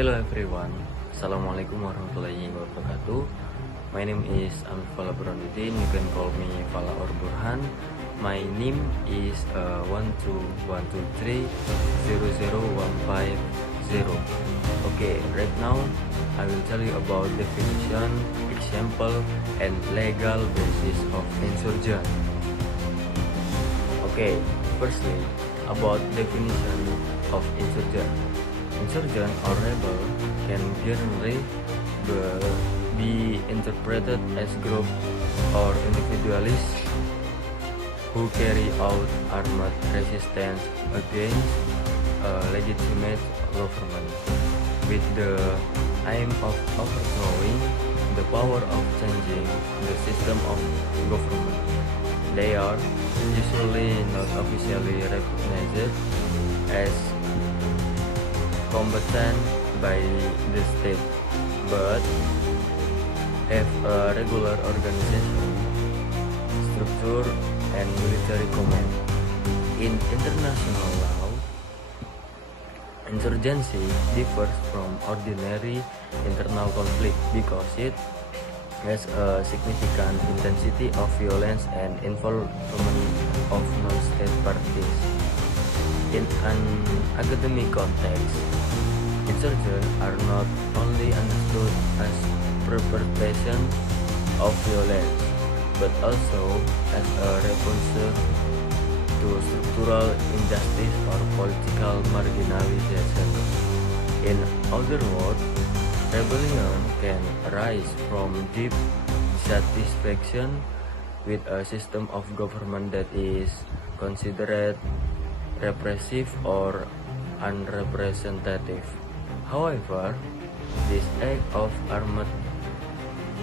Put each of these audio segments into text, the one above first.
Hello everyone, Assalamualaikum warahmatullahi wabarakatuh. My name is Amifala Burhanuddin. You can call me Fala or Burhan. My name is 12123000150. Okay, right now I will tell you about definition, example, and legal basis of insurgent. Okay, firstly, about definition of insurgent. Insurgent or rebel can generally be interpreted as group or individualists who carry out armed resistance against a legitimate government with the aim of overthrowing the power of changing the system of government. They are usually not officially recognized as combatant by the state, but have a regular organization, structure, and military command. In international law, insurgency differs from ordinary internal conflict because it has a significant intensity of violence and involvement of non-state parties. In an academic context, insurgents are not only understood as perpetration of violence, but also as a response to structural injustice or political marginalization. In other words, rebellion can arise from deep dissatisfaction with a system of government that is considered repressive or unrepresentative. However, this act of armed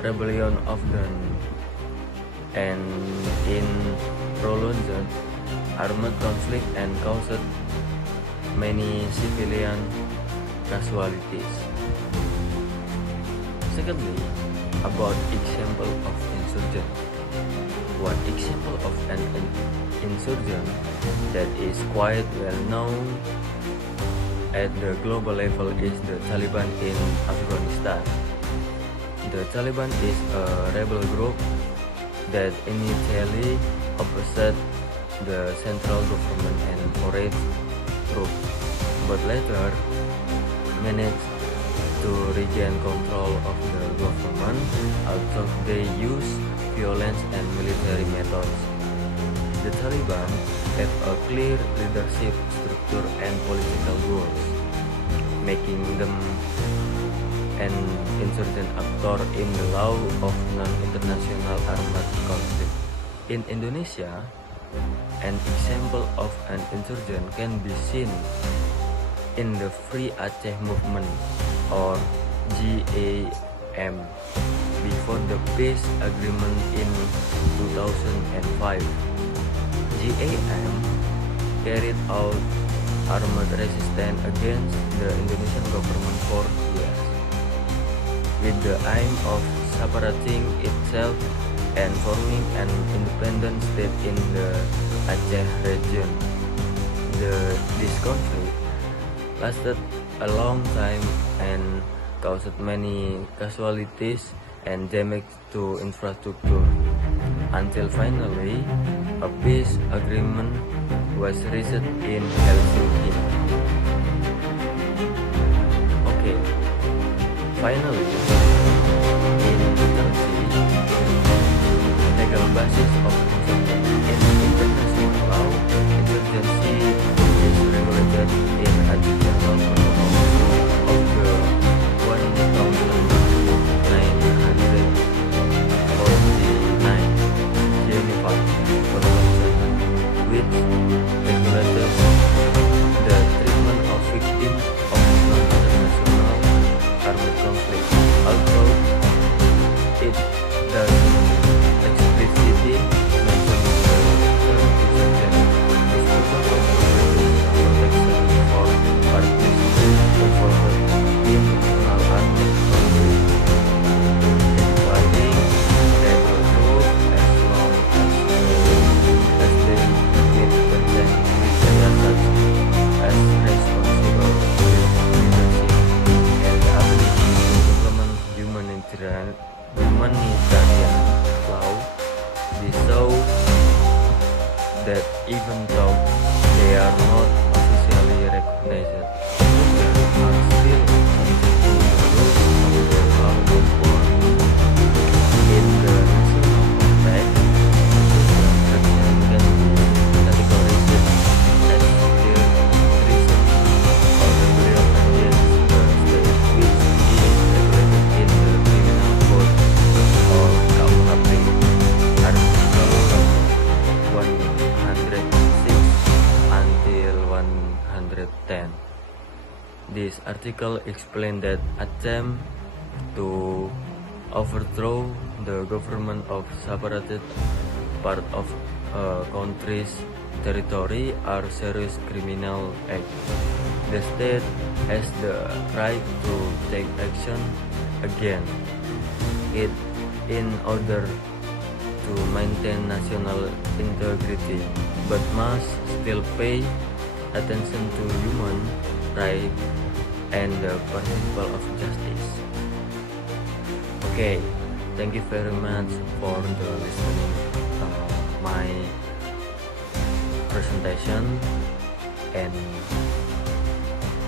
rebellion often ends in prolonged armed conflict and caused many civilian casualties. Secondly, about example of insurgent. One example of an insurgent that is quite well known at the global level is the Taliban in Afghanistan. The Taliban is a rebel group that initially opposed the central government and foreign troops, but later managed to regain control of the government, although they use violence and military methods. The Taliban have a clear leadership structure and political goals, making them an insurgent actor in the law of non-international armed conflict. In Indonesia, an example of an insurgent can be seen in the Free Aceh Movement or GAM before the peace agreement in 2005. GAM carried out armed resistance against the Indonesian government for years, with the aim of separating itself and forming an independent state in the Aceh region. This conflict lasted a long time and caused many casualties and damage to infrastructure, until finally a peace agreement was reached in Helsinki. Okay, finally, in Turkey, legal basis of insurgency in international law, insurgency is regulated in Article of the 1949 Geneva Convention, which regulates the treatment of victims of non-international armed conflict. humanitarian law, we saw that even though they are not officially recognized, there are still some rules of the law of war. In the national context, action can be categorized as clear treason or rebellion against the state, which is regulated in the criminal code or KUHP, Article 106 until 110. This article explains that attempts to overthrow the government of separated part of a country's territory are serious criminal acts. The state has the right to take action against it in order to maintain national integrity, but must still pay attention to human rights and the principle of justice. Okay, thank you very much for the listening my presentation, and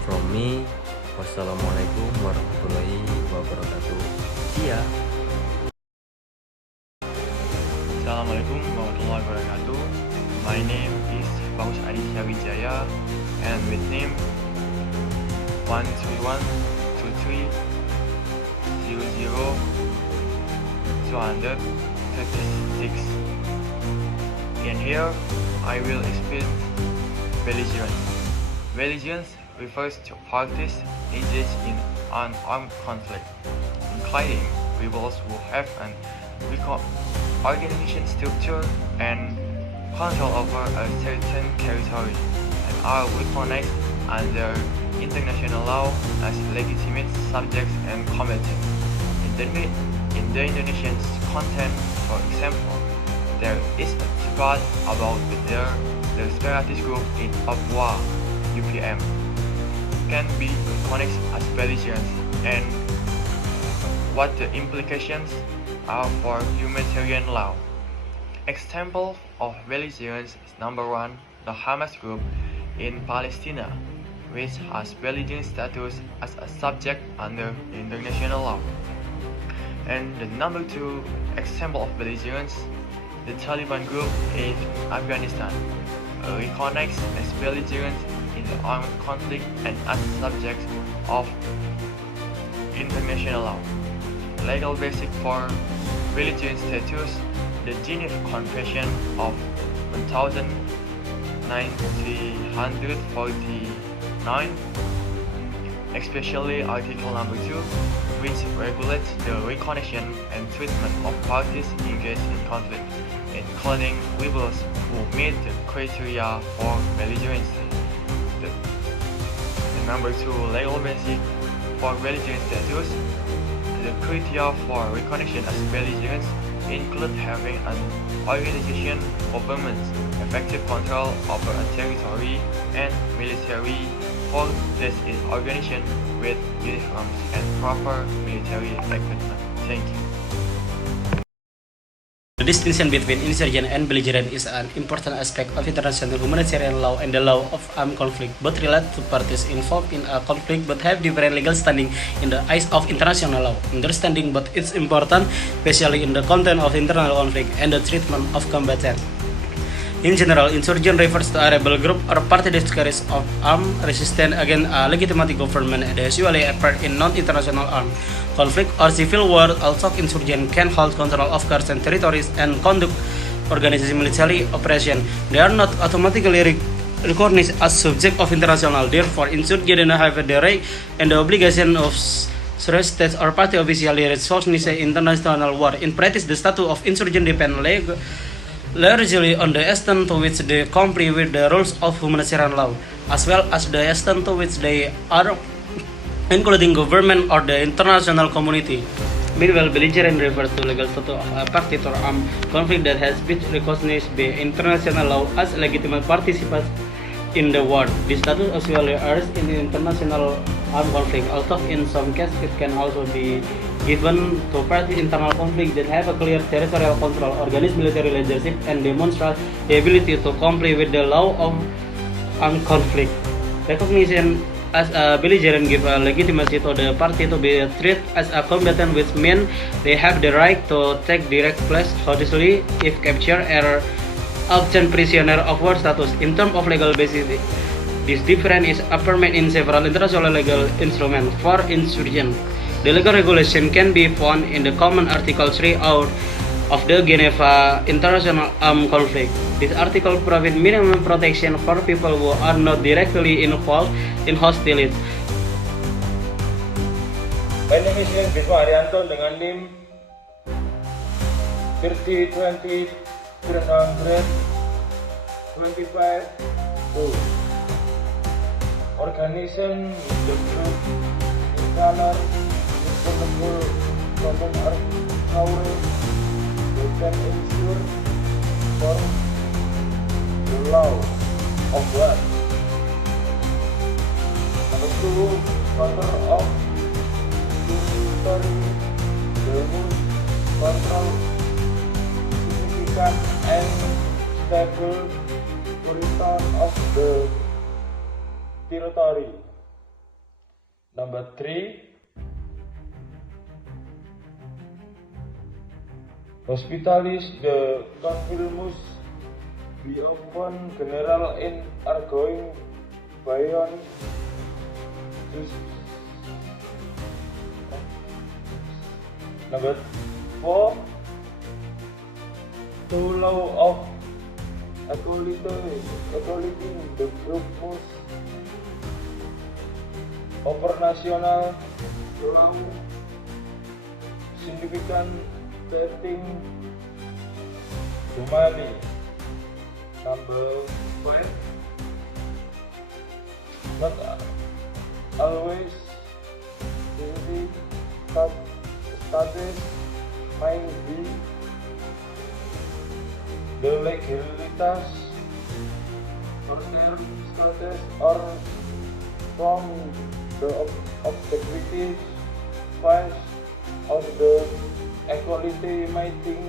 from me, wassalamualaikum warahmatullahi wabarakatuh. See ya. Assalamualaikum warahmatullahi wabarakatuh. My name is Paus Aditya Wijaya, and with name 13123000236. And here I will explain belligerence. Belligerence refers to parties engaged in an armed conflict, including rebels who have an organization structure and control over a certain territory and are recognized under international law as legitimate subjects and combatants. In the Indonesian content, for example, there is a debate about whether the separatist group in Papua, UPM, can be recognized as belligerents and what the implications are for humanitarian law. Example of belligerence is number 1, the Hamas group in Palestine, which has belligerent status as a subject under international law. And the number 2 example of belligerence, the Taliban group in Afghanistan, recognized as belligerent in the armed conflict and as subjects of international law. Legal basic for belligerent status, the Geneva Convention of 1949, especially Article number 2, which regulates the recognition and treatment of parties engaged in conflict, including rebels who meet the criteria for belligerence. The number 2 legal basic for belligerent status, the criteria for recognition as belligerence include having an organization, government, effective control over a territory, and military forces in organization with uniforms and proper military equipment. Thank you. The distinction between insurgent and belligerent is an important aspect of international humanitarian law and the law of armed conflict. Both relate to parties involved in a conflict but have different legal standing in the eyes of international law. Understanding both is important, especially in the content of internal conflict and the treatment of combatants. In general, insurgent refers to a rebel group or party that carries out armed resistance against a legitimate government and usually occur in non-international armed conflict or civil war. Also, insurgents can hold control of cars and territories and conduct organized military operations. They are not automatically recognized as subjects of international. Therefore, insurgents do not have the right and the obligation of states or party officially recognized international war. In practice, the status of insurgent depends largely on the extent to which they comply with the rules of humanitarian law, as well as the extent to which they are including government or the international community. Meanwhile, belligerent refers to legal status of a party to armed conflict that has been recognized by international law as legitimate participants in the war. This status usually occurs in international armed conflict, although in some cases it can also be given to parties internal conflict that have a clear territorial control, organize military leadership, and demonstrate the ability to comply with the law of armed conflict. Recognition as a belligerent give a legitimacy to the party to be treated as a combatant, which means they have the right to take direct place judicially if captured or obtained prisoner of war status. In terms of legal basis, this difference is affirmed in several international legal instruments for insurgents. The legal regulation can be found in the Common Article 3 out of the Geneva International Armed Conflict. This article provides minimum protection for people who are not directly involved in hostilities. My name is Bisma Haryanto dengan NIM 3020 325 Organization the group in color vulnerable common armed they can ensure for the law of war. Number 2, control of territory, the control significant and stable return of the territory. Number 3, hospitalis the confirmus be open general in arguing beyond Number 4, to law of equality the group must operational law significant setting Somali. Number 5, not always easy status might be the legalitas or term status or from the objectivity phase of the equality meeting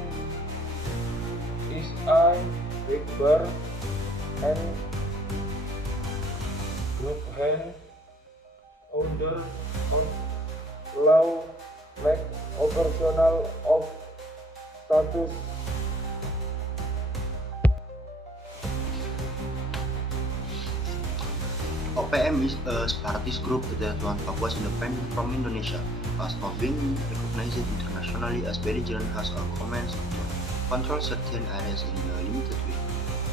is I big bar and group hand under law make operational of status. OPM is a separatist group that wants Papua independent from Indonesia, has not been recognized internationally as belligerent, has a commands to control certain areas in a limited way.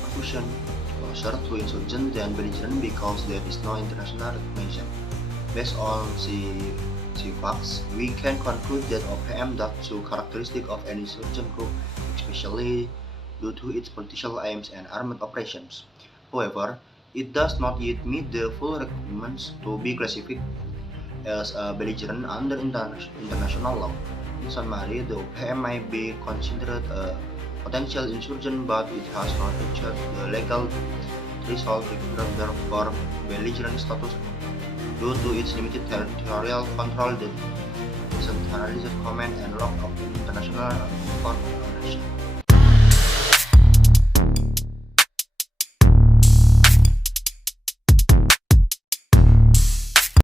Conclusion: closer to insurgent than belligerent because there is no international recognition. Based on the facts, we can conclude that OPM does show characteristics of an insurgent group, especially due to its political aims and armed operations. However, it does not yet meet the full requirements to be classified as a belligerent under international law. In summary, the OPM might be considered a potential insurgent, but it has not reached the legal threshold required for belligerent status due to its limited territorial control, the decentralized command and lack of international coordination.